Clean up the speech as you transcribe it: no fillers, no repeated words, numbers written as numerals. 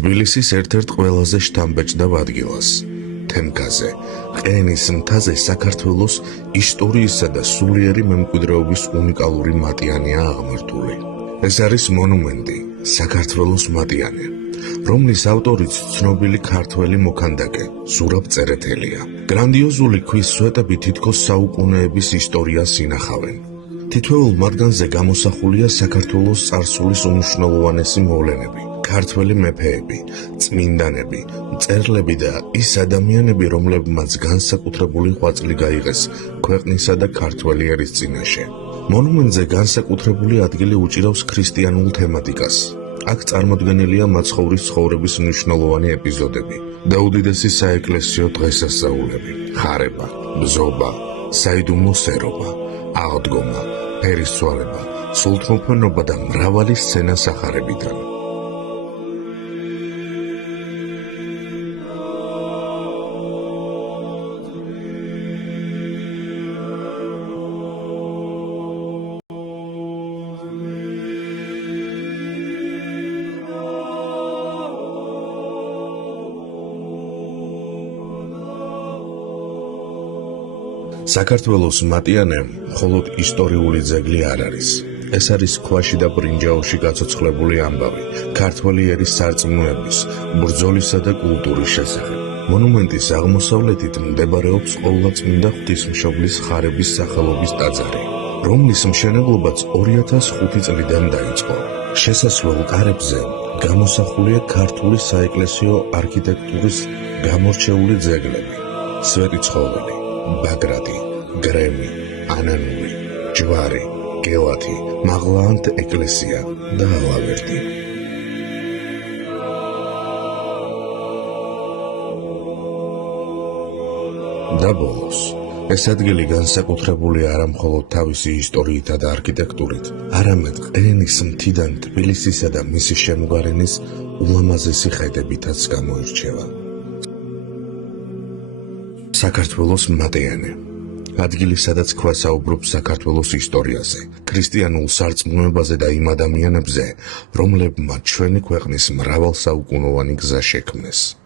თბილისის ერთ-ერთ ყველაზე შთამბეჭდავ ადგილას, თემგაზე, ყენის მთაზე საქართველოს ისტორიისა და სულიერი მემკვიდრეობის უნიკალური მატიანია აღმართული. ეს არის მონუმენტი, საქართველოს მატიანე, რომლის ავტორიც ცნობილი ქართველი მოქანდაკე ზურაბ წერეთელია. გრანდიოზული ქვის სვეტები თითქოს საუკუნეების ისტორიას ინახავენ. თითოეულ მათგანზე გამოსახულია საქართველოს წარსულის უმნიშვნელოვანესი მოვლენები, ქართველი მეფეები, წმინდანები, მწერლები და ის ადამიანები, რომლებმაც განსაკუთრებული ღვაწლი გაიღეს ქვეყნისა და ქართველი ერის წინაშე. მონუმენტზე განსაკუთრებული ადგილი უჭირავს ქრისტიანულ თემატიკას. აქ წარმოდგენილია მაცხოვრის ცხოვრების მნიშვნელოვანი ეპიზოდები და უდიდესი საეკლესიო დღესასწაულები, ხარება, ბზობა, საიდუმლო სერობა, აღდგომა, ფერისცვალება, სულთმოფენობა და მრავალი სცენა სახარებიდან. საქართველოს მატიანე მხოლოდ ისტორიული ძეგლი არ არის. ეს არის ქვაში და ბრინჯაოში გაცოცხლებული ამბავი, ქართველი ერის სარწმუნოების, ბრძოლისა და კულტურის შესახებ. მონუმენტის აღმოსავლეთით მდებარეობს ყოვლადწმინდა ღვთისმშობლის ხარების სახელობის ტაძარი, რომლის მშენებლობაც 2005 წლიდან დაიწყო. შესასვლელ კარებზე გამოსახულია ქართული საეკლესიო არქიტექტურის გამორჩეული ძეგლები: სვეტი ცხოველი, ბაგრატი, გრემი, ანანური, ჯვარი, გელათი, მაღლაანთ ეკლესია და ალავერდი. და ბოლოს, ეს ადგილი განსაკუთრებული არა მხოლოდ თავისი ისტორიითა და არქიტექტურით, არამედ ყენის მთიდან თბილისისა და მისი შემოგარენის ულამაზესი ხედებითაც გამოირჩევა. საქართველოს მატიანე, ადგილი, სადაც ქვა საუბრობს საქართველოს ისტორიაზე, ქრისტიანულ სარწმუნოებაზე და იმ ადამიანებზე, რომლებმაც ჩვენი ქვეყნის მრავალსაუკუნოვანი გზა შექმნეს.